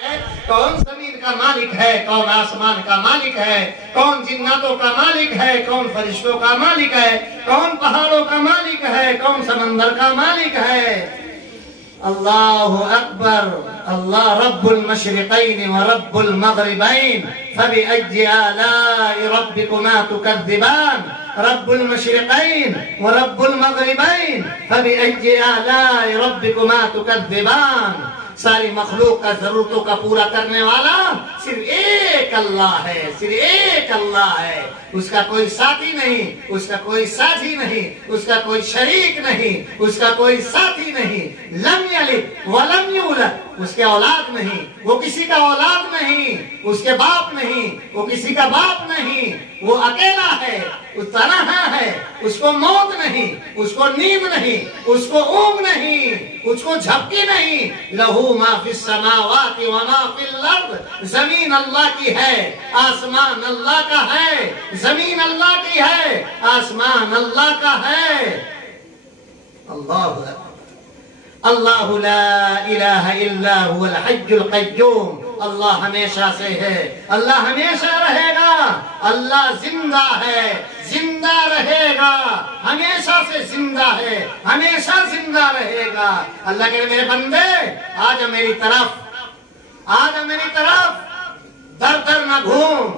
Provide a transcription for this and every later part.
कौन जमीन का मालिक है, कौन आसमान का मालिक है, कौन जिन्नातों का मालिक है, कौन फरिश्तों का मालिक है, कौन पहाड़ों का मालिक है, कौन समंदर का मालिक है। अल्लाहु अकबर। अल्लाह रब्बुल मशरिक़ैन व रब्बुल मग़रिबैन फ़बिअय्यि आलाइ रब्बिकुमा तुकज़्ज़िबान। रब्बुल मशरिक़ैन व रब्बुल मग़रिबैन फ़बिअय्यि आलाइ रब्बिकुमा तुकज़्ज़िबान। सारी मखलूक का जरूरतों का पूरा करने वाला सिर्फ एक अल्लाह है, सिर्फ एक अल्लाह है। उसका कोई साथी नहीं, उसका कोई साथी नहीं, उसका कोई शरीक नहीं, उसका कोई साथी नहीं। लम यलिद व लम यूलद, उसके औलाद नहीं, वो किसी का औलाद नहीं, उसके बाप नहीं, वो किसी का बाप नहीं। वो अकेला है, उस तन्हा है, उसको मौत नहीं, उसको नींद नहीं, उसको ऊँघ नहीं, उसको झपकी नहीं। लहू मा फिस समावाति व मा फिल अर्द। जमीन अल्लाह की है, आसमान अल्लाह का है। जमीन अल्लाह की है, आसमान अल्लाह का है। अल्लाह अल्लाहु ला इलाहा इल्ला हुवल हय्युल क़य्यूम। अल्लाह हमेशा से है, अल्लाह हमेशा रहेगा। अल्लाह जिंदा है, जिंदा रहेगा, हमेशा से जिंदा है, हमेशा जिंदा रहेगा। अल्लाह कहे मेरे बंदे आजा मेरी तरफ, आजा मेरी तरफ। दर दर न घूम,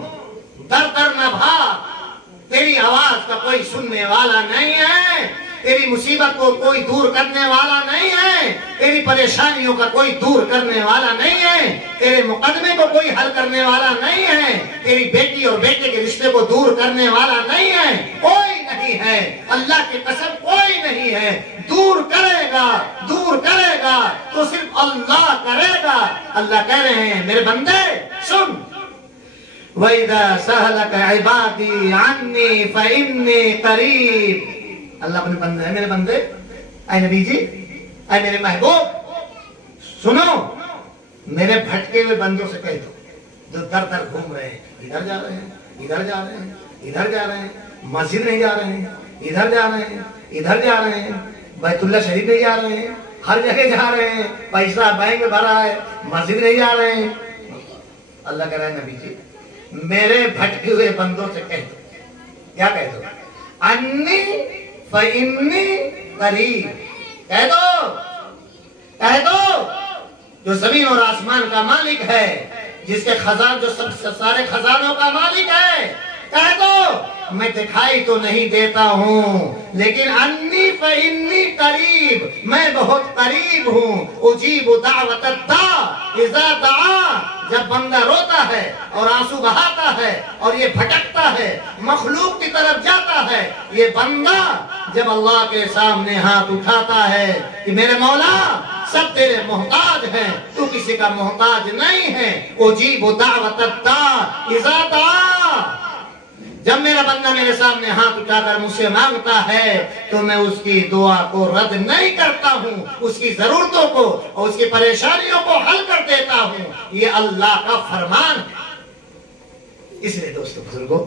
दर दर न भाग। तेरी आवाज का कोई सुनने वाला नहीं है, तेरी मुसीबत को कोई दूर करने वाला नहीं है, तेरी परेशानियों का कोई दूर करने वाला नहीं है, तेरे मुकदमे को कोई हल करने वाला नहीं है, तेरी बेटी और बेटे के रिश्ते को दूर करने वाला नहीं है। कोई नहीं है, अल्लाह की कसम कोई नहीं है। दूर करेगा, दूर करेगा तो सिर्फ अल्लाह करेगा। अल्लाह कह रहे हैं मेरे बंदे सुन, वइज़ा सहलक इबादी अन्नी फ़इन्नी क़रीब। अल्लाह अपने बंदे है, मेरे बंदे, ऐ नबी जी, ऐ मेरे महबूब सुनो, मेरे भटके हुए बंदों से कह दो जो दर दर घूम रहे हैं, इधर जा रहे हैं, इधर जा रहे हैं, इधर जा रहे हैं, मस्जिद नहीं जा रहे हैं, इधर जा रहे हैं, इधर जा रहे हैं, बैतुल्ला शरीफ नहीं जा रहे हैं, हर जगह जा रहे हैं, पैसा बैंक में भरा है, मस्जिद नहीं जा रहे हैं। अल्लाह कह रहा है नबी जी मेरे भटके हुए बंदों से कह दो, क्या कह दो, अन्नी फ़इन्नी क़रीब। कह दो, कह दो जो जमीन और आसमान का मालिक है, जिसके खजान जो सब सारे खजानों का मालिक है, कह दो मैं दिखाई तो नहीं देता हूँ लेकिन अन्नी फ़इन्नी क़रीब, मैं बहुत करीब हूँ। उजीबु दावत दा इज़ा दआ। जब बंदा रोता है और आंसू बहाता है और ये भटकता है, मखलूक की तरफ जाता है, ये बंदा जब अल्लाह के सामने हाथ उठाता है कि मेरे मौला सब तेरे मोहताज हैं, तू किसी का मोहताज नहीं है। उजीबु दावत दा इज़ा दआ। जब मेरा बंदा मेरे सामने हाथ उठाकर मुझसे मांगता है तो मैं उसकी दुआ को रद्द नहीं करता हूँ, उसकी जरूरतों को और उसकी परेशानियों को हल कर देता हूँ। ये अल्लाह का फरमान है। इसलिए दोस्तों बुजुर्गों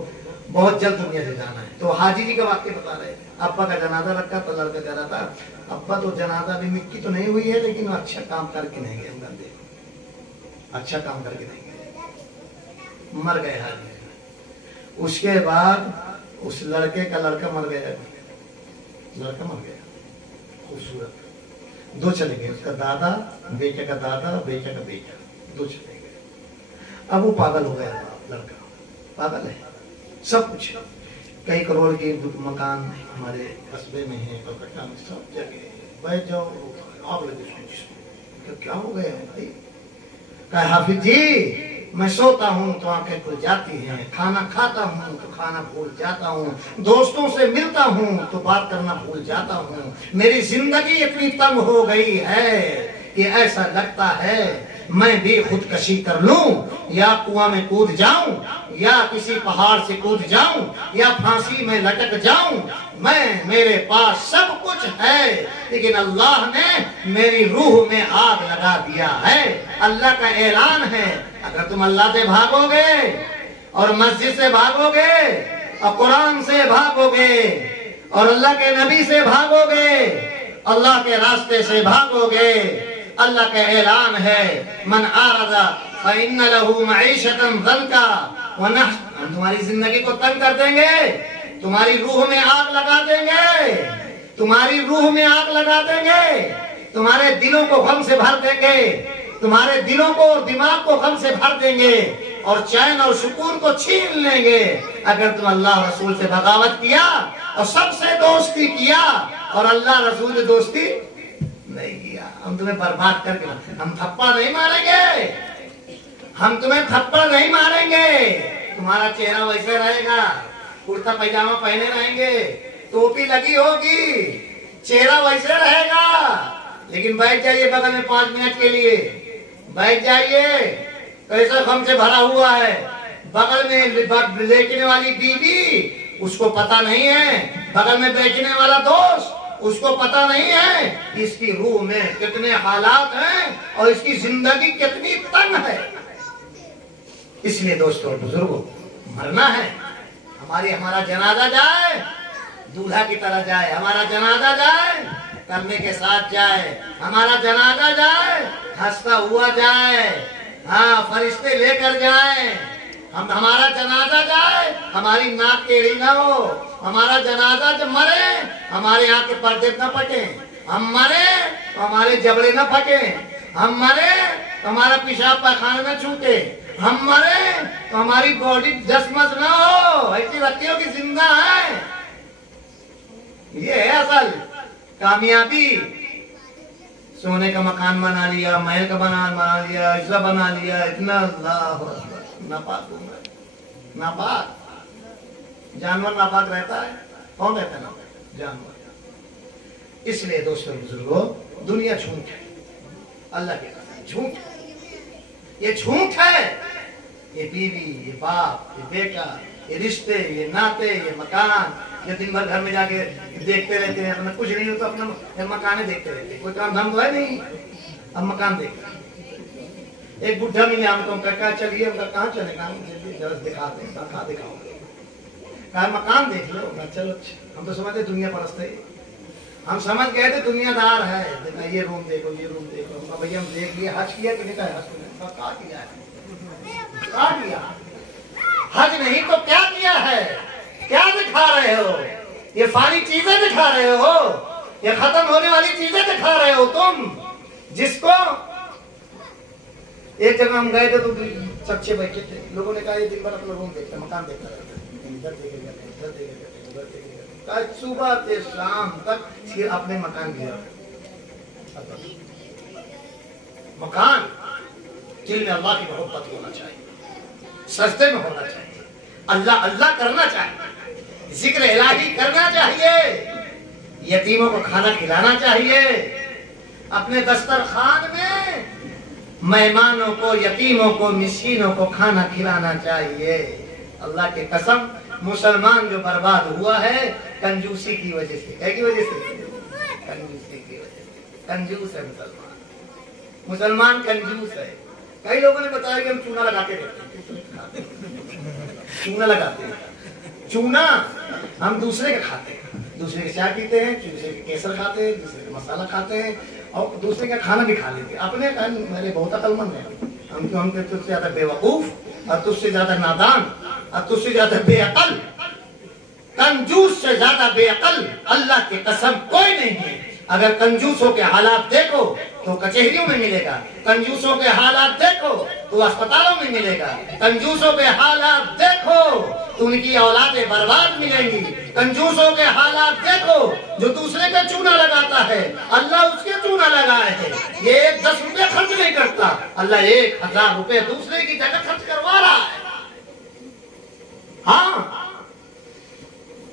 बहुत जल्द दुनिया से जाना है। तो हाजी जी का वाक्य बता रहे थे, अब्बा का जनाजा रखा तो लड़का कह रहा था अब्बा तो जनाजा भी मिट्टी तो नहीं हुई है लेकिन अच्छा काम करके नहीं गए, अच्छा काम करके नहीं गए, मर गए हाजी। उसके बाद उस लड़के का लड़का मर गया, लड़का मर गया, खूबसूरत। दो चले गए, उसका दादा, बेटे का दादा, बेटे का बेटा, दो चले गए। अब वो पागल हो गया, लड़का पागल है, सब कुछ कई करोड़ के मकान हमारे कस्बे में है, कलकत्ता में, सब जगह बैठ जाओ आग लगे। क्या हो गया है भाई? कहा हाफिज जी मैं सोता हूँ तो आंखें खुल जाती हैं, खाना खाता हूँ तो खाना भूल जाता हूँ, दोस्तों से मिलता हूँ तो बात करना भूल जाता हूँ। मेरी जिंदगी इतनी तंग हो गई है कि ऐसा लगता है मैं भी खुदकशी कर लूं, या कुआं में कूद जाऊं, या किसी पहाड़ से कूद जाऊं, या फांसी में लटक जाऊं। मैं मेरे पास सब कुछ है लेकिन अल्लाह ने मेरी रूह में आग लगा दिया है। अल्लाह का ऐलान है अगर तुम अल्लाह से भागोगे और मस्जिद से भागोगे और कुरान से भागोगे और अल्लाह के नबी से भागोगे, अल्लाह के रास्ते से भागोगे अल्लाह का ऐलान है, मन आरदा फइन्न लहू मईशतन ज़ंका व नह, हम तुम्हारी जिंदगी को तंग कर देंगे, तुम्हारी रूह में आग लगा देंगे, तुम्हारी रूह में आग लगा देंगे, तुम्हारे दिलों को गम से भर देंगे, तुम्हारे दिलों को और दिमाग को गम से भर देंगे और चैन और सुकून को छीन लेंगे अगर तुम अल्लाह रसूल से बगावत किया और सबसे दोस्ती किया और अल्लाह रसूल से दोस्ती नहीं किया। हम तुम्हें बर्बाद करके, हम थप्पड़ नहीं मारेंगे, हम तुम्हें थप्पड़ नहीं मारेंगे, तुम्हारा चेहरा वैसे रहेगा, कुर्ता पैजामा पहने रहेंगे, टोपी लगी होगी, चेहरा वैसे रहेगा, लेकिन बैठ जाइए बगल में 5 मिनट के लिए, बैठ जाइए, कैसा गम से भरा हुआ है, बगल में लेटने वाली बीवी उसको पता नहीं है, बगल में बैठने वाला दोस्त उसको पता नहीं है इसकी रूह में कितने हालात हैं और इसकी जिंदगी कितनी तंग है। इसलिए दोस्तों बुजुर्गों, मरना है, हमारा जनाजा जाए दूल्हा की तरह जाए, हमारा जनाजा जाए करने के साथ जाए, हमारा जनाजा जाए हंसता हुआ जाए, हाँ फरिश्ते लेकर जाए, हम हमारा जनाजा जाए हमारी नाक टेढ़ी ना हो, हमारा जनाजा जब मरे हमारे यहाँ के पर्दे न फटे, हम मरे तो हमारे जबड़े न फटे, हम मरे तो हमारा पेशाब पैखाना न छूटे, हम मरे तो हमारी बॉडी जसमस ना हो, ऐसी व्यक्तियों की जिंदा है। ये है असल कामयाबी। सोने का मकान बना लिया, महल का बना लिया, ऐसा बना लिया, इतना अल्लाह नापाक होगा, नापाक। जानवर नापाक रहता है, कौन रहता है नापाक? जानवर। इसलिए दोस्तों बुजुर्गों, दुनिया झूठ है, अल्लाह के कसम झूठ है, ये झूठ है, ये बीवी, ये बाप, ये बेटा, ये रिश्ते, ये नाते, ये मकान, ये दिन भर घर में जाके देखते रहते हैं, अपना कुछ नहीं हो तो अपना मकाने देखते रहते हैं, कोई काम धाम तो है नहीं, अब मकान देखते। एक बुढ़ा मिले हमको, कहा चलिए, कहाँ चले, जरा दिखाते हैं, कहाँ दिखाओगे, कहा मकान देख लो, चलो हम तो समझते दुनिया परस्ते, हम समझ गए थे दुनियादार है, देखा ये रूम देखो, ये रूम देखो, भैया हम देख लिया, हज किया कि नहीं किया, क्या किया, हज नहीं तो क्या किया है, क्या दिखा रहे हो, ये सारी चीजें दिखा रहे हो, ये खत्म होने वाली चीजें दिखा रहे हो तुम, जिसको एक जगह हम गए थे तो सच्चे बैठे थे, लोगों ने कहा ये दिन भर अपना रूम देखते, मकान देखता रहता है, इधर देखे जाते, इधर देखे जाते, उधर देखे जाते, सुबह से शाम तक फिर अपने मकान गया। मकान दिल में अल्लाह की मोहब्बत होना चाहिए, सजदे में होना चाहिए, अल्लाह अल्लाह करना चाहिए, जिक्र इलाही करना चाहिए, यतीमों को खाना खिलाना चाहिए, अपने दस्तरखान में मेहमानों को, यतीमों को, मिस्कीनों को खाना खिलाना चाहिए। अल्लाह के कसम, मुसलमान जो बर्बाद हुआ है कंजूसी की वजह से, क्या की वजह से? कंजूसी की वजह से। कंजूस है मुसलमान, मुसलमान कंजूस है। कई लोगों ने बताया कि हम चूना लगाते रहते हैं, चूना लगाते हैं, चूना हम दूसरे का खाते हैं, दूसरे के चाय पीते हैं, दूसरे के केसर खाते हैं, दूसरे का मसाला खाते हैं और दूसरे का खाना भी खा लेते हैं। अपने मेरे बहुत अकलमंद है, हम तुझसे ज्यादा बेवकूफ और तुझसे ज्यादा नादान और तुझसे ज्यादा बेअकल, कंजूस से ज्यादा बेअकल अल्लाह की कसम कोई नहीं है। अगर कंजूसों के हालात देखो तो कचहरियों में मिलेगा, कंजूसों के हालात देखो तो अस्पतालों में मिलेगा, कंजूसों के हालात देखो तो उनकी औलादें बर्बाद मिलेंगी, कंजूसों के हालात देखो जो दूसरे का चूना लगाता है अल्लाह उसके चूना लगाए है, ये 10 रुपए खर्च नहीं करता, अल्लाह 1000 रुपए दूसरे की जगह खर्च करवा रहा है। हाँ,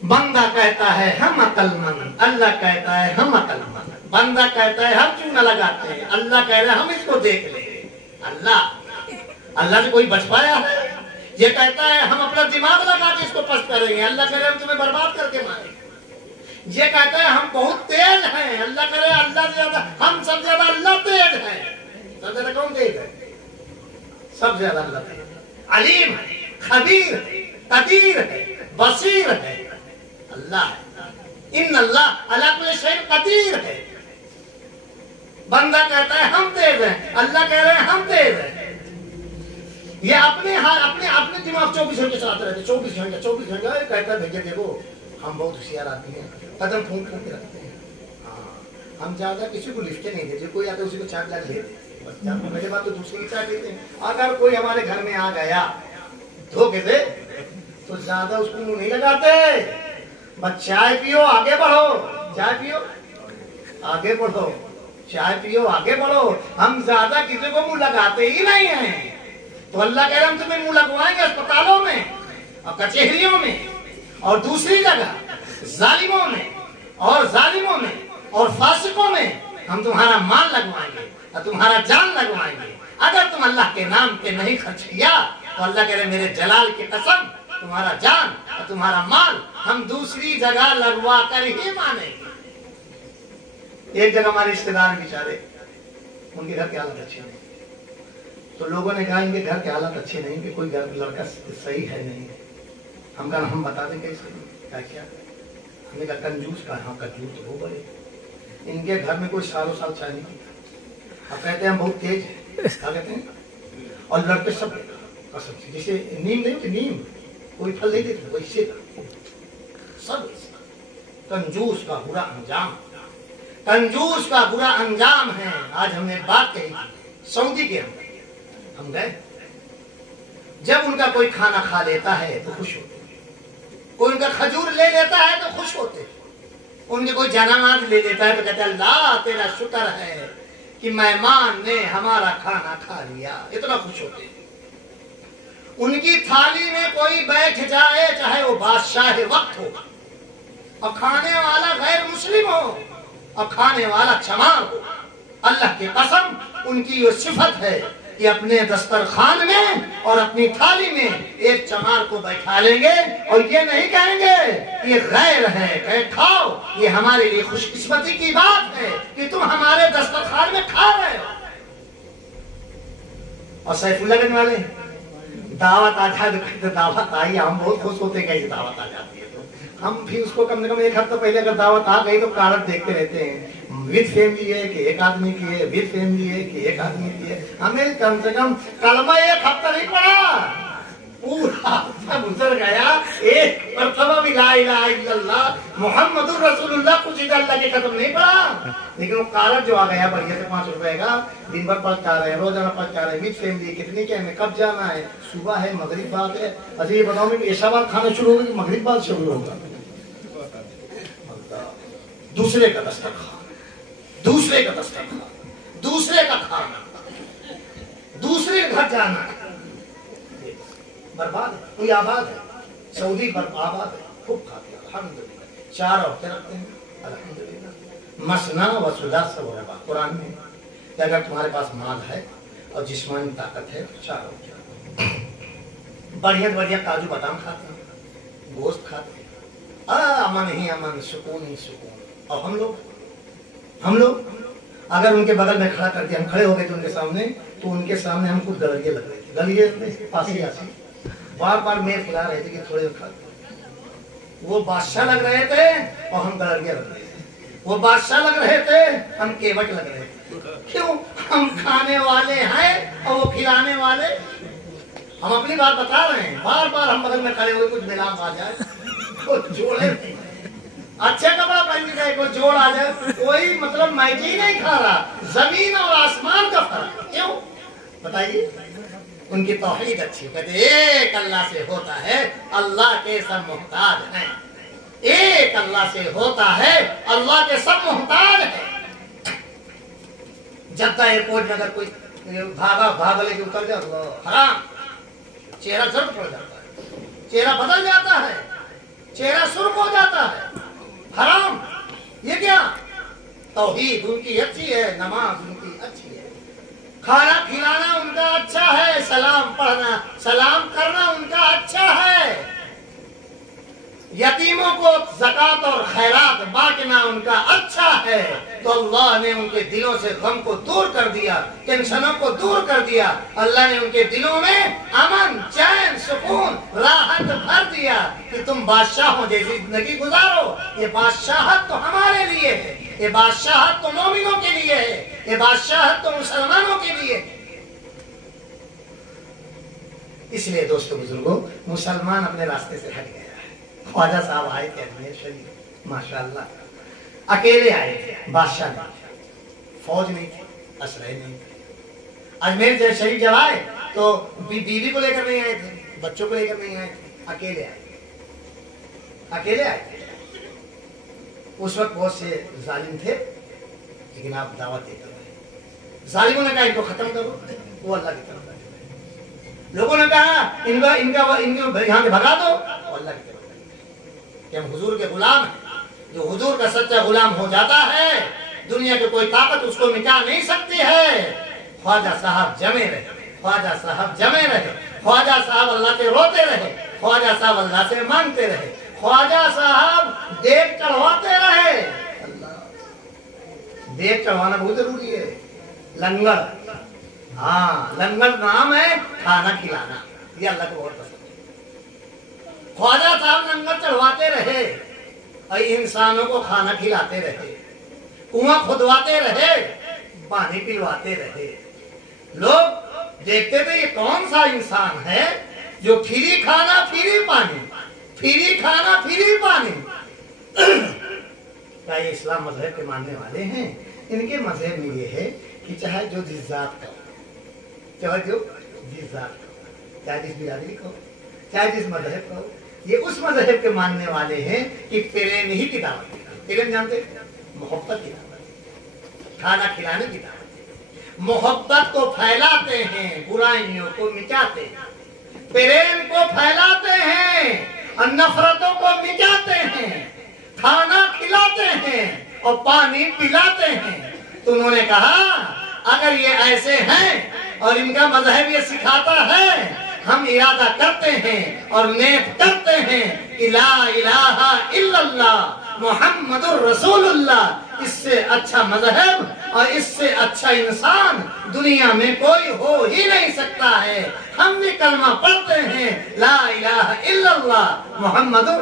बंदा कहता है हम अकलमंद, अल्लाह कहता है हम अकलमंद, बंदा कहता है हम चूना लगाते हैं, अल्लाह कह रहा है हम इसको देख ले। अल्लाह से कोई बच पाया है? ये कहता है हम अपना दिमाग लगा के इसको पस्त करेंगे, अल्लाह कह रहे हम तुम्हें बर्बाद करके मारेंगे। ये कहता है हम बहुत तेज हैं, अल्लाह कह रहे अल्लाह से ज्यादा, हम सबसे ज्यादा अल्लाह तेज है। सबसे ज्यादा कौन तेज है? सबसे ज्यादा अल्लाह तेज, अलीम है, खबीर है, कदीर है, बसीर है, अल्लाह है। इन अल्लाह अला कुल्ली शैइन कदीर है। बंदा कहता है हम तेज हैं, अल्लाह कह रहे हैं हम तेज हैं। ये अपने अपने दिमाग 24 घंटे चलाते रहते, 24 घंटे कहता है भैया देखो हम बहुत होशियार आदमी हैं, कदम फूंक फूंक के रखते हैं। हाँ, हम ज्यादा किसी को लिफ्ट नहीं देते, कोई आता है उसी को चाय पिला के लेते, मेरे बाद तो दूसरी की चाय पीते हैं। अगर कोई हमारे घर में आ गया धोखे से तो ज्यादा उसको मुंह नहीं लगाते, बस चाय पियो आगे बढ़ो, चाय पियो आगे बढ़ो, चाय पियो आगे बढ़ो। हम ज्यादा किसी को मुंह लगाते ही नहीं है। तो अल्लाह कह रहे हम तुम्हें मुंह लगवाएंगे अस्पतालों में और कचहरियों में और दूसरी जगह जालिमों में और फासिकों में हम तुम्हारा माल लगवाएंगे और तुम्हारा जान लगवाएंगे। अगर तुम अल्लाह के नाम पे नहीं खर्च किया तो अल्लाह कह रहे मेरे जलाल की कसम तुम्हारा जान और तुम्हारा माल हम दूसरी जगह लगवा कर ही मानेंगे। एक जगह हमारे रिश्तेदार बेचारे, उनके घर की हालत अच्छी नहीं, तो लोगों ने कहा इनके घर की हालत अच्छी नहीं, कि कोई घर लड़का सही है नहीं। हम कहा हम बता दें कैसे, क्या हमने कहा कंजूस का, हाँ कंजूस तो वो बड़े, इनके घर में कोई सालों साल चाय नहीं पीता। अब कहते हैं हम बहुत तेज है, क्या कहते हैं, और लड़के सब कसम से जैसे नीम नहीं होती, नीम कोई फल नहीं देते वैसे सब। कंजूस का बुरा अंजाम, कंजूस का बुरा अंजाम है। आज हमने बात कही थी सऊदी के अंदर, हम गए, जब उनका कोई खाना खा लेता है तो खुश होते, कोई उनका खजूर ले लेता है तो खुश होते, उनके कोई जनामाज ले लेता है तो कहते अल्लाह तेरा शुक्र है कि मेहमान ने हमारा खाना खा लिया, इतना खुश होते। उनकी थाली में कोई बैठ जाए चाहे वो बादशाह वक्त हो और खाने वाला गैर मुस्लिम हो और खाने वाला चमार हो, अल्लाह की कसम उनकी ये सिफत है कि अपने दस्तरखान में और अपनी थाली में एक चमार को बैठा लेंगे और ये नहीं कहेंगे ये गैर है, कहे खाओ, ये हमारे लिए खुशकिस्मती की बात है कि तुम हमारे दस्तरखान में खा रहे हो। और सैफुल्लाह लगने वाले दावत आ जाए तो दावत आई, हम बहुत खुश होते हैं दावत आ जाती है तो हम भी उसको कम से कम एक हफ्ता पहले अगर दावत आ गई तो कारण देखते रहते हैं, विद फैमिली है कि एक आदमी की है, विद फैमिली है कि एक आदमी की है। हमें कम से कम कलमा एक हफ्ता नहीं पड़ा, पूरा हफ्ता गुजर गया, एक मरतबा भी ला इलाहा इल्लल्लाह मुहम्मदुर रसूलुल्लाह कुछ अल्लाह के खत्म नहीं पड़ा। लेकिन वो कारण जो आ गया बढ़िया से 5 रुपए का, दिन भर पढ़ जा रहे हैं, रोजाना पढ़ जा रहे हैं, विद फैमिली कितनी क्या है, कब जाना है, सुबह है मगरिब बाद है। अच्छा ये बताओ कि ऐसा बात खाना शुरू होगा कि मगरिब बाद शुरू होगा। दूसरे का दस्तरखान, दूसरे का दस्तरखान, दूसरे का खाना, दूसरे के घर जाना, बर्बाद है। कोई आबाद है, सऊदी आबाद है, खूब खाते हैं अल्हम्दुलिल्लाह, 4 औरतें रखते हैं अल्हम्दुलिल्लाह, मसना व सुलास व कुरान में कि अगर तुम्हारे पास माल है और जिस्मानी ताकत है तो 4 औरतें, बढ़िया बढ़िया काजू बादाम खाते हैं, गोश्त खाते हैं, अमन ही अमन, सुकून ही सुकून। और हम लोग अगर उनके बगल में खड़ा करके हम खड़े हो गए थे उनके सामने, तो उनके सामने हम कुछ गलरिये लग रहे थे, गलरिये पासी आसी बार बार मेल खिला रहे थे कि थोड़े खा, वो बादशाह लग रहे थे और हम गलरिये लग रहे थे, वो बादशाह लग रहे थे हम केवट लग रहे थे। क्यों? हम खाने वाले हैं और वो खिलाने वाले। हम अपनी बात बता रहे हैं, बार बार हम बगल में खड़े हुए कुछ मिलाप आ जाए, कुछ जोड़े नहीं, अच्छा कपड़ा पहन के जाए, कोई जोड़ आ जाए, कोई मतलब मैगी नहीं खा रहा, जमीन और आसमान का फर्क। क्यों बताइए? उनकी तौहीद अच्छी, कहते एक अल्लाह से होता है, अल्लाह के सब मोहताज हैं, एक अल्लाह से होता है, अल्लाह के सब मोहताज हैं। जब एयरपोर्ट में अगर कोई भागा लेके उतर जाए, हराम, चेहरा जर्द पड़ जाता है, चेहरा बदल जाता है, चेहरा सुर्ख हो जाता है, हराम। ये क्या? तौहीद उनकी अच्छी है, नमाज उनकी अच्छी है, खाना खिलाना उनका अच्छा है, सलाम पढ़ना सलाम करना उनका अच्छा है, यतीमों को ज़कात और खैरात बांटना उनका अच्छा है। तो अल्लाह ने उनके दिलों से गम को दूर कर दिया, टेंशनों को दूर कर दिया, अल्लाह ने उनके दिलों में अमन, चैन, सुकून, राहत भर दिया कि तुम बादशाहों जैसी जिंदगी गुजारो। ये बादशाहत तो हमारे लिए है, ये बादशाहत तो मोमिनों के लिए है, ये बादशाहत तो मुसलमानों के लिए है। इसलिए दोस्तों बुजुर्गों, मुसलमान अपने रास्ते से हट गया है। ख्वाजा साहब आए थे अजमेर शरीफ, माशाअल्लाह अकेले आए थे, बादशाह नहीं, फौज नहीं थी, असलहे नहीं थे। अजमेर शरीफ जब आए तो बीवी को लेकर नहीं आए थे, बच्चों को लेकर नहीं आए थे, अकेले आए, अकेले आए थे। उस वक्त बहुत से जालिम थे, लेकिन आप दावत देते रहे। जालिमों ने कहा इनको खत्म करो, वो अल्लाह की तरफ। लोगों ने कहा इनको यहाँ से भगा दो, वो अल्लाह की तरफ। हम हुजूर के गुलाम हैं, जो हुजूर का सच्चा गुलाम हो जाता है, दुनिया की कोई ताकत उसको मिटा नहीं सकती है। ख्वाजा साहब जमे रहे, ख्वाजा साहब जमे रहे, ख्वाजा साहब अल्लाह से रोते रहे, ख्वाजा साहब अल्लाह से मांगते रहे, ख्वाजा साहब देख चढ़वाते रहे। देख चढ़वाना बहुत जरूरी है। लंगर, हाँ लंगर नाम है खाना खिलाना, ये अल्लाह को बहुत पसंद है। ख्वाजा साहब लंगर चढ़वाते रहे और इंसानों को खाना खिलाते रहे, कुआं खुदवाते रहे, पानी पिलवाते रहे। लोग देखते थे ये कौन सा इंसान है जो फ्री खाना फ्री पानी, फ्री खाना फ्री पानी। क्या ये इस्लाम मजहब के मानने वाले हैं? इनके मजहब में ये है कि चाहे जो जिस जात का, चाहे जो जिस जात का, चाहे जिस बिरादरी का, चाहे जिस मजहब का, ये उस मजहब के मानने वाले हैं कि प्रेम ही की दावत है। प्रेम जानते, मोहब्बत की दावत, खाना खिलाने की दावत, मोहब्बत को फैलाते हैं, बुराइयों को मिटाते हैं, प्रेम को फैलाते हैं और नफरतों को मिटाते हैं, खाना खिलाते हैं और पानी पिलाते हैं। तो उन्होंने कहा अगर ये ऐसे हैं और इनका मजहब ये सिखाता है, हम इरादा करते हैं और नेत करते हैं कि ला इलाहा इल्लल्लाह मुहम्मदुर रसूलुल्लाह, इससे अच्छा मजहब और इससे अच्छा इंसान दुनिया में कोई हो ही नहीं सकता है। हम भी कलमा पढ़ते हैं ला इलाहा इल्लल्लाह मुहम्मदुर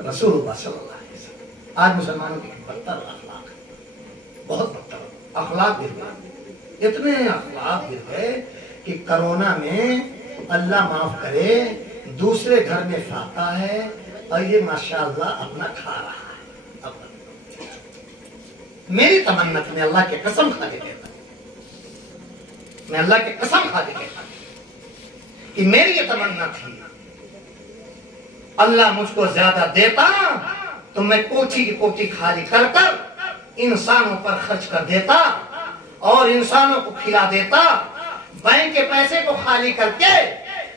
रसूलुल्लाह सल्लल्लाहु अलैहि वसल्लम। आज मुसलमानों की बदतर अखलाक, बहुत बदतर अखलाक गिर गए, इतने अखलाक गिर गए कि कोरोना में अल्लाह माफ करे दूसरे घर में फाका है और ये माशाअल्लाह अपना खा रहा है। मेरी तमन्ना थी, मैं अल्लाह के कसम खा के कहता, मैं अल्लाह के कसम खा के कहता कि मेरी ये तमन्ना थी अल्लाह मुझको ज्यादा देता तो मैं कोठी की कोठी खाली कर कर इंसानों पर खर्च कर देता और इंसानों को खिला देता। बैंक के पैसे को खाली करके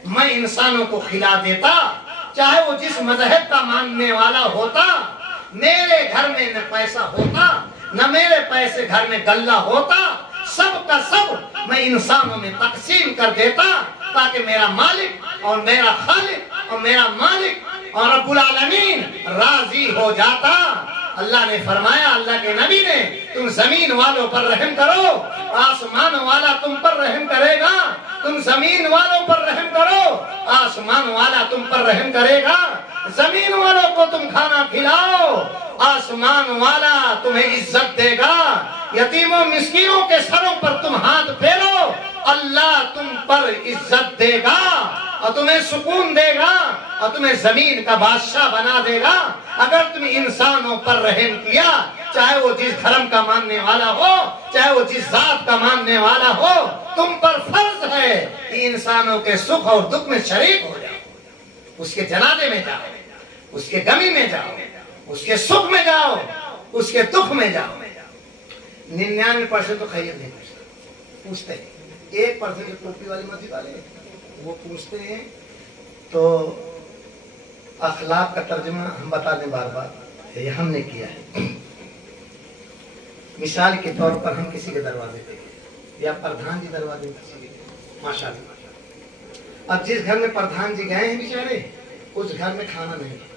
मैं इंसानों को खिला देता, चाहे वो जिस मजहब का मानने वाला होता। मेरे घर में न पैसा होता, न मेरे पैसे घर में गल्ला होता, सब का सब मैं इंसानों में तकसीम कर देता ताकि मेरा मालिक और मेरा खालिक और मेरा मालिक और रब्बुल आलमीन राजी हो जाता। अल्लाह ने फरमाया, अल्लाह के नबी ने, तुम जमीन वालों पर रहम करो, आसमान वाला तुम पर रहम करेगा। तुम जमीन वालों पर रहम करो, आसमान वाला तुम पर रहम करेगा। जमीन वालों को तुम खाना खिलाओ, आसमान वाला तुम्हें इज्जत देगा। यतीमों मिस्कीनों के सरों पर तुम हाथ फेरो, अल्लाह तुम पर इज्जत देगा और तुम्हें सुकून देगा और तुम्हें जमीन का बादशाह बना देगा। अगर तुम इंसानों पर रहम किया, चाहे वो जिस धर्म का मानने वाला हो, चाहे वो जिस जात का मानने वाला हो, तुम पर फर्ज है कि इंसानों के सुख और दुख में शरीक हो जाओ, उसके जनाजे में जाओ, उसके गमी में जाओ, उसके सुख में जाओ, उसके दुख में जाओ। 99% तो खैरियत नहीं पूछते, 1% जो टोपी वाली मस्जिद वाले वो पूछते हैं। तो अखलाक का तर्जुमा हम बता दें बार बार, ये हमने किया है। मिसाल के तौर पर हम किसी के दरवाजे पे या प्रधान जी दरवाजे पे किसी के, माशाअल्लाह, अब जिस घर में प्रधान जी गए हैं बेचारे, उस घर में खाना नहीं है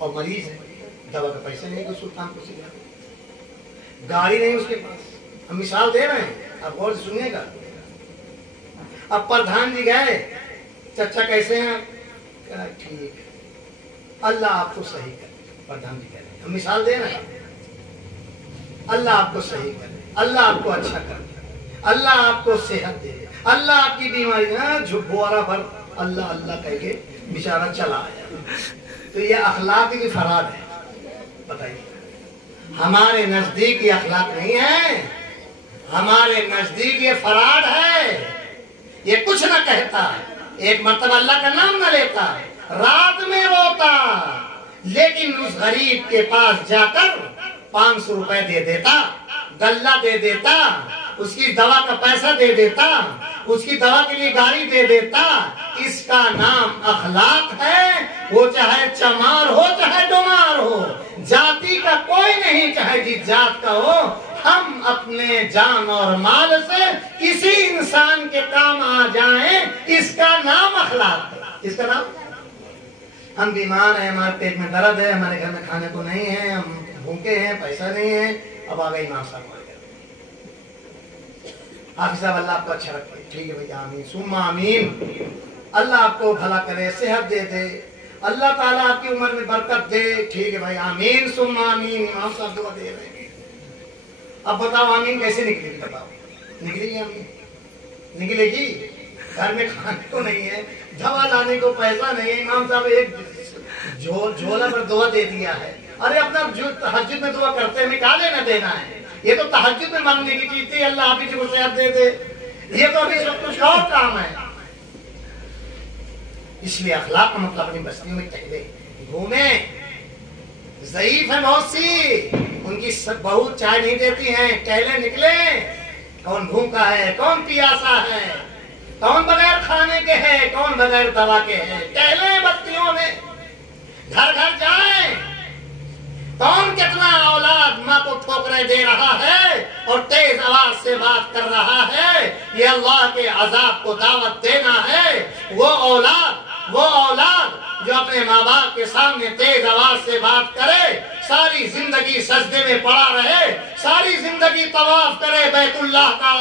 और मरीज है, दवा के पैसे नहीं तो सुल्तानपुर से गया, गाड़ी नहीं उसके पास। हम मिसाल दे रहे हैं, आप गौर से सुनिएगा। अब प्रधान जी गए, चाचा कैसे हैं? ठीक है, अल्लाह आपको सही करे। प्रधान जी कह रहे हैं, हम मिसाल दे रहे हैं, अल्लाह आपको सही करे, अल्लाह आपको अच्छा करे, अल्लाह आपको सेहत दे, अल्लाह आपकी बीमारी झुब्बुआरा भर अल्लाह अल्लाह कह के बेचारा चला आया। तो ये अखलाक की फराद है। बताइए, हमारे नजदीक ये अखलाक नहीं है, हमारे नजदीक ये फराड है। ये कुछ ना कहता, एक मर्तबा अल्लाह का नाम न लेता, रात में रोता, लेकिन उस गरीब के पास जाकर 500 रुपए दे देता, गल्ला दे देता, उसकी दवा का पैसा दे देता, उसकी दवा के लिए गाड़ी दे देता। इसका नाम अखलाक है। वो चाहे चमार हो चाहे डोमार हो, जाति का कोई नहीं, चाहे जिस जात का हो, हम अपने जान और माल से किसी इंसान के काम आ जाएं, इसका नाम अखलाक है। इसका नाम, हम बीमार हैं, हमारे पेट में दर्द है, हमारे घर में खाने को नहीं है, हम भूखे हैं, पैसा नहीं है, अब आ गए इमाम साहब, हाफिज साहब अल्लाह आपको अच्छा रखे। ठीक है भैया, आमीन सुम्मा आमीन। अल्लाह आपको भला करे, सेहत दे दे, अल्लाह ताला आपकी उम्र में बरकत दे। ठीक है भाई, आमीन सुम्मा आमीन। इमाम साहब दुआ दे रहे हैं। अब बताओ आमीन कैसे निकलेगी? बताओ, निकलेगी आमीन? निकलेगी? घर में खाने को नहीं है, दवा लाने को पैसा नहीं है, इमाम साहब एक झोला पर दुआ दे दिया है। अरे अपना जो तहज्जुद में दुआ करते हैं, क्या लेना देना है? ये तो तहज्जुद में मांगने की चीज थी, अल्लाह आप ही को सेहत दे दे। ये तो अभी सब कुछ और काम है। इसलिए अखलाक का मतलब अपनी बस्तियों में टहले घूमे। ज़ईफ है बहुत सी, उनकी सब बहू चाय नहीं देती हैं, टहले निकले। कौन भूखा है, कौन प्यासा है, कौन बगैर खाने के है, कौन बगैर दवा के है, टहले बस्तियों में, घर घर जाए। कौन कितना औलाद माँ को ठोकरें दे रहा है और तेज आवाज से बात कर रहा है, ये अल्लाह के अजाब को दावत देना है। वो औलाद जो अपने माँ बाप के सामने तेज आवाज से बात करे, सारी जिंदगी सजदे में पड़ा रहे, सारी जिंदगी तवाफ करे बैतुल्लाह का,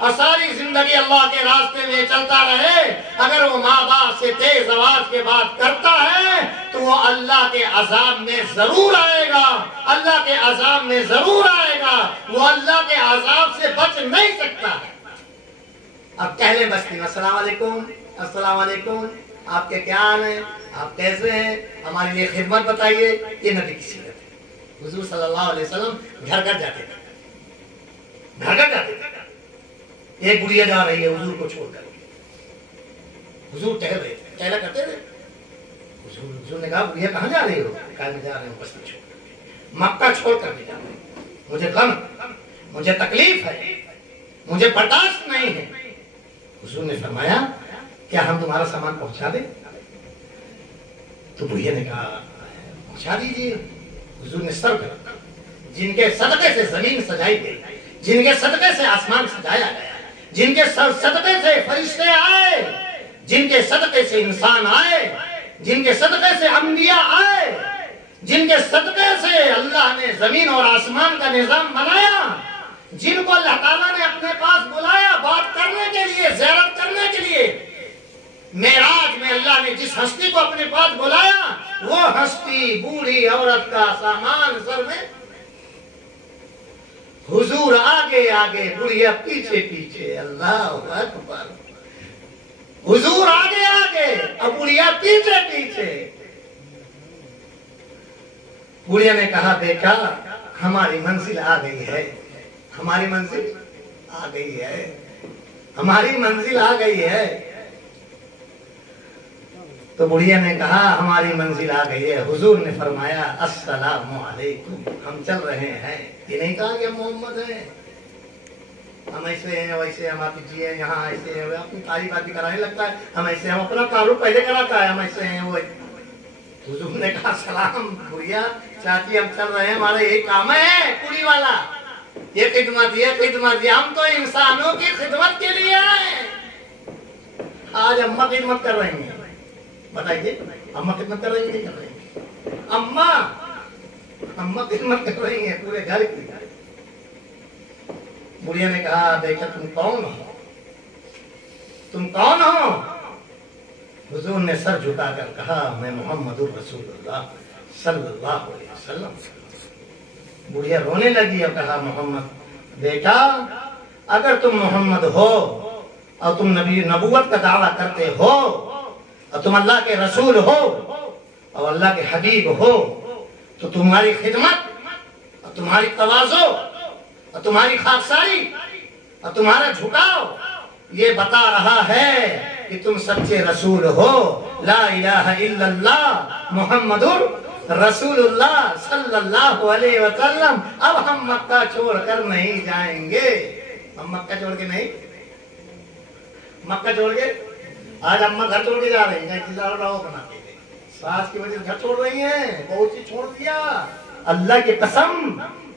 और सारी जिंदगी अल्लाह के रास्ते में चलता रहे, अगर वो माँ बाप से तेज आवाज के बात करता है तो वो अल्लाह के अजाब में जरूर आएगा, अल्लाह के अजाब में जरूर आएगा। वो अल्लाह के अजाब से बच नहीं सकता। अब कहले बस्ती में अस्सलाम वालेकुम, अस्सलाम वालेकुम, आपके क्या हाल है, आप कैसे हैं, हमारे लिए खिदमत बताइए। ये नबी की सीरत है। हुजूर सल्लल्लाहु अलैहि वसल्लम घर घर जाते थे, घर घर जाते थे। एक बुढ़िया जा रही है हुजूर को छोड़कर, हुजूर टहल रहे थे, टहला करते थे। हुजूर ने कहा बुढ़िया कहाँ जा रही हो? कहा मैं जा रही हूँ बस्ती छोड़, मक्का छोड़ कर भी जा रही हूँ, मुझे गम, मुझे तकलीफ है, मुझे बर्दाश्त नहीं है। हुजूर ने फरमाया क्या हम तुम्हारा सामान पहुंचा दें? तो बुढ़िया ने कहा पहुंचा दीजिए। हुजूर ने सर करा, जिनके सदके से जमीन सजाई गई, जिनके सदके से आसमान सजाया गया, जिनके सदके से फरिश्ते आए, जिनके सदके से इंसान आए, जिनके सदके से अंबिया आए, जिनके सदके से अल्लाह ने जमीन और आसमान का निजाम बनाया, जिनको अल्लाह ताला ने अपने पास बुलाया बात करने के लिए, ज़ियारत करने के लिए। मेराज में अल्लाह ने जिस हस्ती को अपने पास बुलाया, वो हस्ती बूढ़ी औरत का सामान सर में, हुजूर आगे आगे, बुढ़िया पीछे पीछे। अल्लाह अकबर। हुजूर आगे आगे और बुढ़िया पीछे पीछे। बुढ़िया ने कहा बेटा हमारी मंजिल आ गई है, हमारी मंजिल आ गई है, हमारी मंजिल आ गई है। तो बुढ़िया ने कहा हमारी मंजिल आ गई है। हुजूर ने फरमाया अस्सलामु अलैकुम, हम चल रहे हैं। ये नहीं कहा कि हम मोहम्मद हैं, हम ऐसे हैं वैसे, हम आप जी हैं यहाँ ऐसे हैं, अपनी तारीफ आदमी कराने लगता है, हम ऐसे, हम अपना तारुफ पहले कराता है, हम ऐसे हैं वो। हुजूर ने कहा सलाम बुढ़िया चाची, हम चल रहे हैं, हमारा यही काम है पूरी वाला, ये खिदमत, ये खिदमत, हम तो इंसानों की खिदमत के लिए आए। आज अम्मा खिदमत कर रही हैं, बताइए अम्मा खिदमत कर रही है, नहीं कर रही है? अम्मा खिदमत कर रही है पूरे घर की। बुढ़िया ने कहा बेटा तुम कौन हो, तुम कौन हो? हुजूर ने सर झुकाकर कहा मैं मोहम्मदुर रसूलुल्लाह सल्लल्लाहु अलैहि वसल्लम। बुढ़िया रोने लगी और कहा मोहम्मद बेटा, अगर तुम मोहम्मद हो और तुम नबी नबूवत का दावा करते हो और तुम अल्लाह के रसूल हो और अल्लाह के हबीब हो, तो तुम्हारी खिदमत और तुम्हारी तवाज़ो और तुम्हारी खाकसारी और तुम्हारा झुकाव ये बता रहा है कि तुम सच्चे रसूल हो। ला इलाहा इल्लल्लाह मुहम्मदुर रसूलुल्लाह सल्लल्लाहु अलैहि वसल्लम। अब हम मक्का छोड़कर नहीं जाएंगे। हम मक्का छोड़ के नहीं, मक्का छोड़ के आज अम्मा घर छोड़ के जा रही है, बना के सास की वजह से घर छोड़ रही हैं, बहुत चीज छोड़ दिया। अल्लाह की कसम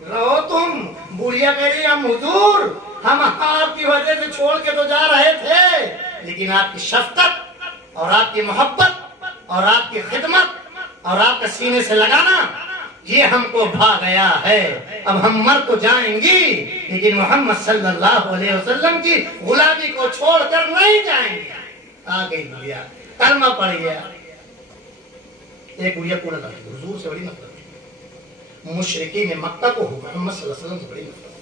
रहो तुम। बुढ़िया कह रही हम हुजूर हम आपकी वजह से छोड़ के तो जा रहे थे, लेकिन आपकी शफकत और आपकी मोहब्बत और आपकी खिदमत और आपका सीने से लगाना ये हमको भा गया है। अब हम मर तो जाएंगी, लेकिन मोहम्मद सल्लल्लाहु अलैहि वसल्लम की गुलामी को छोड़कर नहीं जाएंगे। आ गई बुढ़िया, कलमा पड़ गया। एक बुढ़िया पूरा हुजूर से बड़ी मतलब मुशरिकीन ने मक्का को मोहम्मद सल्लल्लाहु अलैहि वसल्लम से बड़ी मतलब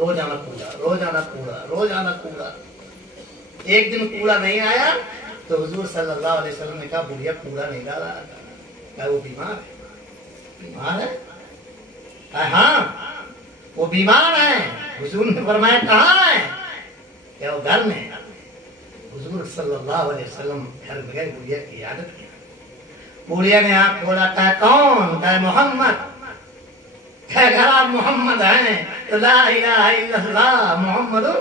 रोजाना कूड़ा रोजाना कूड़ा रोजाना कूड़ा। एक दिन कूड़ा नहीं आया तो हुजूर सल्लल्लाहु अलैहि वसल्लम ने कहा बुढ़िया कूड़ा नहीं डाला, क्या वो बीमार है? बीमार है? हाँ वो बीमार है। हुजूर ने फरमाया कहाँ है? क्या वो घर में? हुजूर सल्लल्लाहु अलैहि वसल्लम घर में गए, बुढ़िया की इयादत की। बुढ़िया ने आंख खोला, कहा कौन? कहा मोहम्मद। घर आप मोहम्मद हैं तो ला इलाहा इल्लल्लाह मुहम्मदुर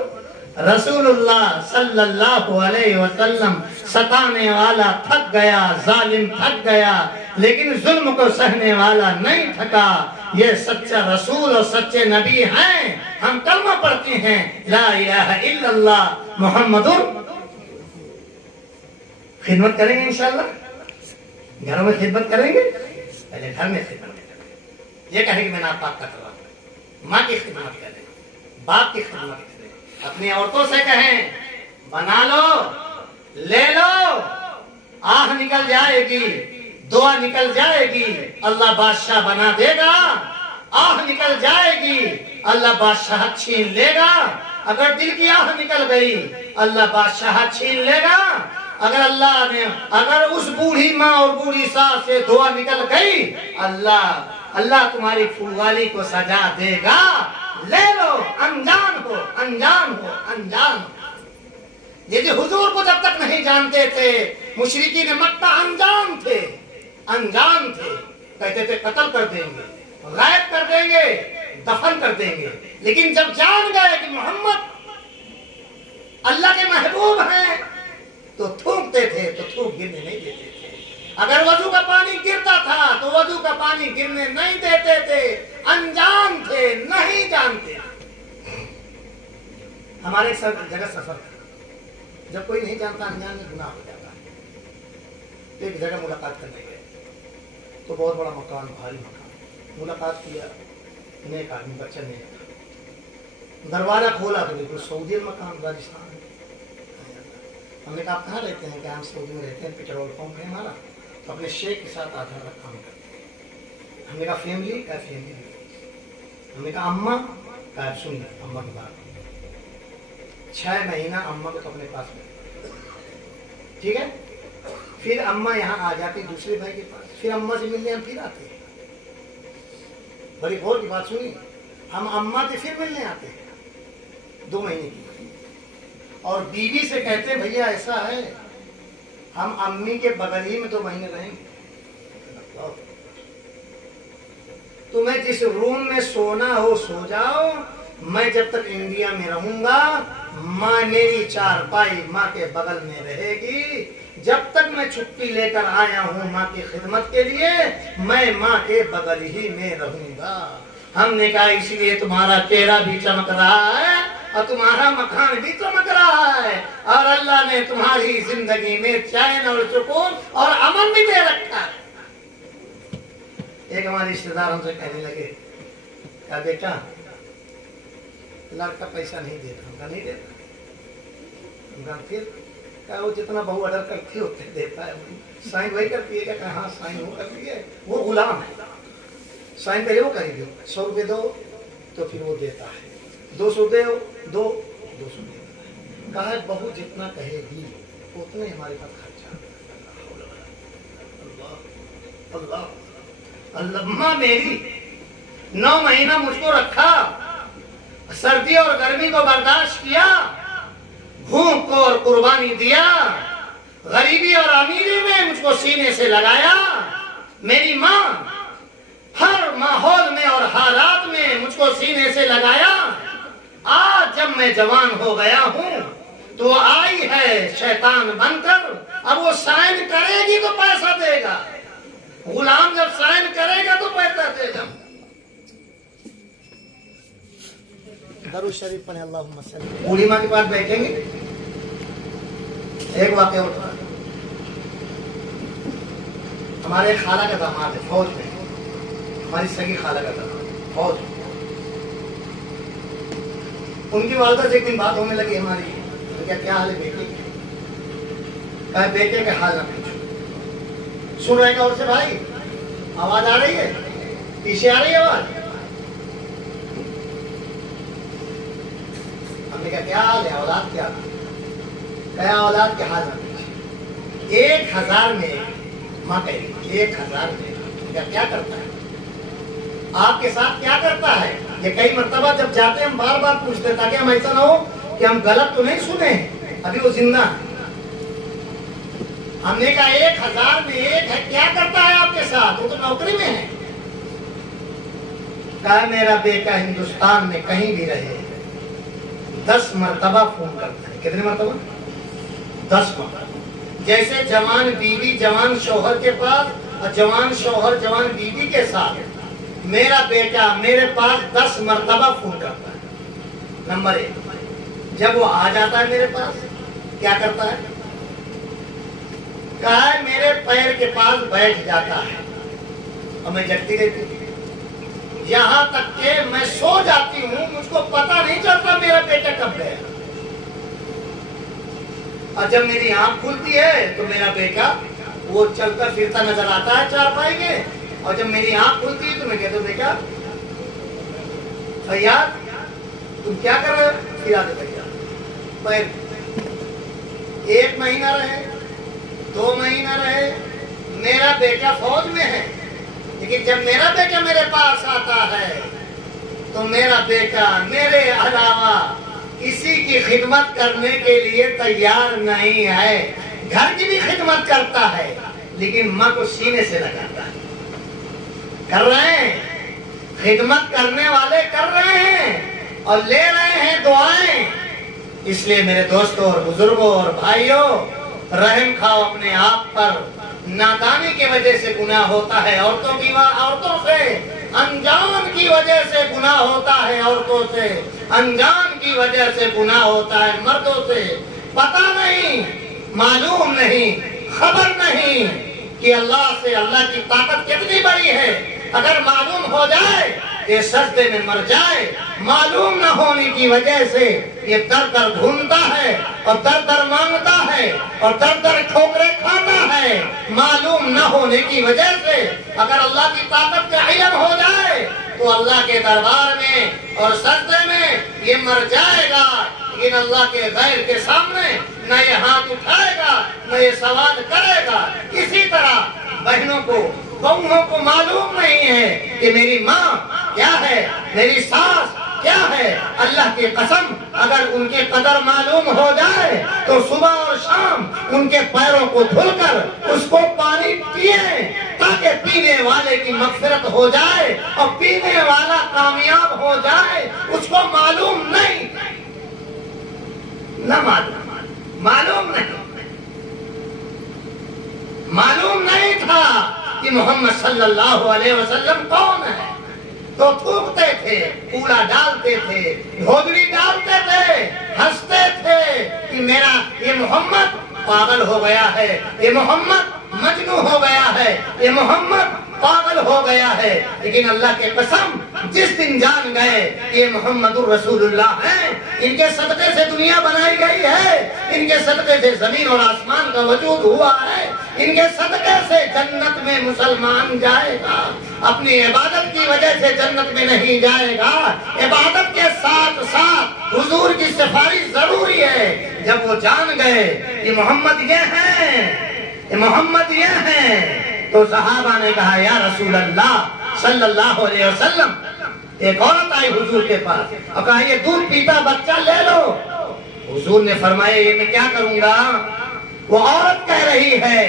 रसूलुल्लाह सल्लल्लाहु अलैहि वसल्लम। सताने वाला थक गया, जालिम थक गया, लेकिन जुल्म को सहने वाला नहीं थका। ये सच्चा रसूल और सच्चे नबी हैं। हम कलमा पढ़ते हैं ला इलाहा इल्लल्लाह मुहम्मदुर। खिदमत करेंगे इंशाअल्लाह, घरों में खिदमत करेंगे। पहले घर में खिदमत ये कहेंगे मैं नापाक कर रहा हूं। माँ की खिदमत करें, बाप की खिदमत करें, अपनी औरतों से कहें बना लो, ले लो, आह निकल जाएगी, दुआ निकल जाएगी, अल्लाह बादशाह बना देगा। आह निकल जाएगी, अल्लाह बादशाह छीन लेगा। अगर दिल की आह निकल गई, अल्लाह बादशाह छीन लेगा। अगर अल्लाह ने अगर उस बूढ़ी माँ और बूढ़ी सास से दुआ निकल गई, अल्लाह तुम्हारी फूलवाली को सजा देगा। ले लो, अनजान हो अनजान हो अनजान हो। ये जो हुजूर को जब तक नहीं जानते थे, मुशरिकीन मक्का अनजान थे, अनजान थे। कहते थे कत्ल कर देंगे, गायब कर देंगे, दफन कर देंगे। लेकिन जब जान गए कि मोहम्मद अल्लाह के महबूब हैं, तो थूकते थे तो थूक गिरने नहीं देते थे। अगर वजू का पानी गिरता था तो वजू का पानी गिरने नहीं देते थे। अनजान थे, नहीं जानते। हमारे जगह सफर था, जब कोई नहीं जानता अनजान में गुनाह हो जाता है। तो एक जगह मुलाकात करने गए, तो बहुत बड़ा मकान, भारी मकान। मुलाकात किया, एक आदमी बच्चा नहीं था। दरवाजा खोला तो बिल्कुल सऊदी मकान, राजस्थान। हमने कहा आप कहाँ रहते हैं? क्या हम सऊदी में रहते हैं, पेट्रोल पंप है हमारा, तो अपने शेख के साथ आधा काम करते हैं। हमने कहा फैमिली? क्या फैमिली? हमने कहा अम्मा? क्या सुन अम्मा की बात। 6 महीना अम्मा को तो अपने पास में, ठीक है। फिर अम्मा यहाँ आ जाती दूसरे भाई के पास, फिर अम्मा से मिलने हम फिर आते हैं। बड़ी गौर की बात सुनी, हम अम्मा से फिर मिलने आते हैं 2 महीने की। और बीवी से कहते हैं भैया ऐसा है, हम अम्मी के बगल ही में 2 महीने रहेंगे। तुम्हें जिस रूम में सोना हो सो जाओ, मैं जब तक इंडिया में रहूंगा, माँ मेरी चारपाई माँ के बगल में रहेगी। जब तक मैं छुट्टी लेकर आया हूँ माँ की खिदमत के लिए, मैं माँ के बगल ही में रहूंगा। हमने कहा इसलिए तुम्हारा चेहरा भी चमक रहा है और तुम्हारा मकान भी चमक रहा है, और अल्लाह ने तुम्हारी जिंदगी में चैन और सुकून और अमन भी दे रखा है। एक हमारे रिश्तेदार हमसे कहने लगे, क्या बेटा लड़का पैसा नहीं देता? हमका नहीं देता। फिर क्या वो जितना बहू ऑर्डर करती है उतने देता है, साइन वही करती है। क्या हाँ साइन वो करती है, वो गुलाम है। साइन करे वो करेंगे, 100 रुपये दो तो फिर वो देता है, 200 दो 200 देता है। कहा है बहू जितना कहेगी उतने हमारे पास खर्चा। अल्लाह अल्लाह अल्लाह मेरी 9 महीना मुझको रखा, सर्दी और गर्मी को बर्दाश्त किया, भूख को और कुर्बानी दिया, गरीबी और अमीरी में मुझको सीने से लगाया। मेरी माँ हर माहौल में और हालात में मुझको सीने से लगाया। आज जब मैं जवान हो गया हूँ तो आई है शैतान बनकर, अब वो साइन करेगी तो पैसा देगा, गुलाम जब साइन करेगा तो पैसा देगा। दरूद शरीफ पढ़े अल्लाहुम्मा सल्ली। बूढ़ी माँ के पास बैठेंगे, एक वाक़या उठा, हमारे खाला का दामाद है फौज में, हमारी सगी खाला का दामाद फौज। उनकी वालदा से एक दिन बात होने लगी हमारी, तो क्या हाल है बेटे? कहा बेटे के हाल ना पूछो। सुन रहे और से भाई आवाज आ रही है, पीछे आ रही है आवाज? हमने कहा क्या हाल है, औलाद क्या? क्या औलाद के हाल ना पूछे। 1000 में माँ कहेगी 1000 में क्या करता है, आपके साथ क्या करता है? ये कई मर्तबा जब जाते हम बार बार पूछते ताकि हम ऐसा ना हो कि हम गलत तो नहीं सुने, अभी वो जिंदा। हमने कहा 1000 में एक है, क्या करता है आपके साथ? वो तो नौकरी में है। कहा मेरा बेटा हिंदुस्तान में कहीं भी रहे 10 मर्तबा फोन करता है। कितने मर्तबा? 10 मर्तबा। जैसे जवान बीवी जवान शौहर के पास और जवान शौहर जवान बीवी के साथ, मेरा बेटा मेरे पास 10 मर्तबा फोन करता है। नंबर 1, जब वो आ जाता है मेरे पास क्या करता है? कहा है मेरे पैर के पास बैठ जाता है और मैं जगती रहती हूँ, यहाँ तक के मैं सो जाती हूँ, मुझको पता नहीं चलता मेरा बेटा कब गया। और जब मेरी आंख खुलती है तो मेरा बेटा वो चलता फिरता नजर आता है चारपाई में, और जब मेरी आंख खुलती है तो मैं कहता हूँ बेटा फैयाद तुम क्या कर रहे हो? फिर आते भैया पैर। 1 महीना रहे, 2 महीना रहे, मेरा बेटा फौज में है, लेकिन जब मेरा बेटा मेरे पास आता है तो मेरा बेटा मेरे अलावा किसी की खिदमत करने के लिए तैयार नहीं है। घर की भी खिदमत करता है लेकिन माँ को सीने से लगाता है। कर रहे हैं, खिदमत करने वाले कर रहे हैं और ले रहे हैं दुआएं। इसलिए मेरे दोस्तों और बुजुर्गों और भाइयों, रहम खाओ अपने आप पर। नादानी की वजह से गुनाह होता है औरतों से, अनजान की वजह से गुनाह होता है औरतों से, अनजान की वजह से गुनाह होता है मर्दों से। पता नहीं, मालूम नहीं, खबर नहीं कि अल्लाह से अल्लाह की ताकत कितनी बड़ी है। अगर मालूम हो जाए ये सजदे में मर जाए, मालूम न होने की वजह से ये दर दर ढूंढता है और दर दर मांगता है और दर दर ठोकरे खाता है। मालूम न होने की वजह से अगर अल्लाह की ताकत का इल्म हो जाए तो अल्लाह के दरबार में और सजदे में ये मर जाएगा, लेकिन अल्लाह के गैर के सामने न ये हाथ उठाएगा न ये सवाल करेगा। इसी तरह बहनों को, बहुओं को मालूम नहीं है कि मेरी माँ क्या है, मेरी सास क्या है। अल्लाह की कसम, अगर उनके कदर मालूम हो जाए तो सुबह और शाम उनके पैरों को धुलकर उसको पानी पिए ताकि पीने वाले की मग़फ़िरत हो जाए और पीने वाला कामयाब हो जाए। उसको मालूम नहीं, न मालूम नहीं था कि मोहम्मद सल्लल्लाहु अलैहि वसल्लम कौन है। तो थूकते थे, कूड़ा डालते थे, ढोगरी डालते थे, हंसते थे कि मेरा ये मोहम्मद पागल हो गया है, ये मोहम्मद मजनू हो गया है, ये मोहम्मद पागल हो गया है। लेकिन अल्लाह के कसम, जिस दिन जान गए ये मोहम्मदुर रसूलुल्लाह है, इनके सदक़े से दुनिया बनाई गई है, इनके सदक़े से जमीन और आसमान का वजूद हुआ है, इनके सदके से जन्नत में मुसलमान जाएगा, अपनी इबादत की वजह से जन्नत में नहीं जाएगा। इबादत के साथ साथ हुजूर की सिफारिश जरूरी है। जब वो जान गए कि मोहम्मद ये हैं, ये मोहम्मद ये हैं, तो सहाबा ने कहा या रसूल अल्लाह सल्लल्लाहु अलैहि वसल्लम, एक औरत आई हुजूर के पास और कहा ये दूध पीता बच्चा ले लो। हुजूर ने फरमाया ये मैं क्या करूंगा? वो औरत कह रही है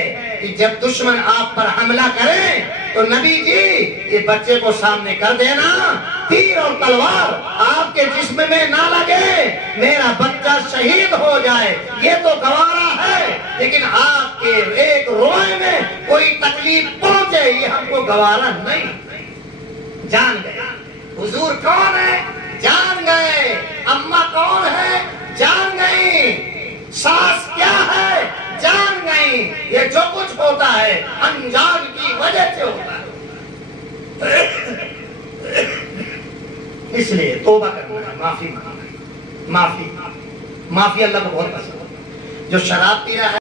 कि जब दुश्मन आप पर हमला करे तो नबी जी ये बच्चे को सामने कर देना, तीर और तलवार आपके जिस्म में ना लगे, मेरा बच्चा शहीद हो जाए, ये तो गवारा है, लेकिन आपके एक रोए में कोई तकलीफ पहुंचे ये हमको गवारा नहीं। जान गए हुजूर कौन है, जान गए अम्मा कौन है, जान गई सास क्या है, जान गई। ये जो कुछ होता है अनजान की वजह से होता है। इसलिए तौबा करना, माफी मांगना, माफी अल्लाह को बहुत पसंद है। जो शराब पी रहा है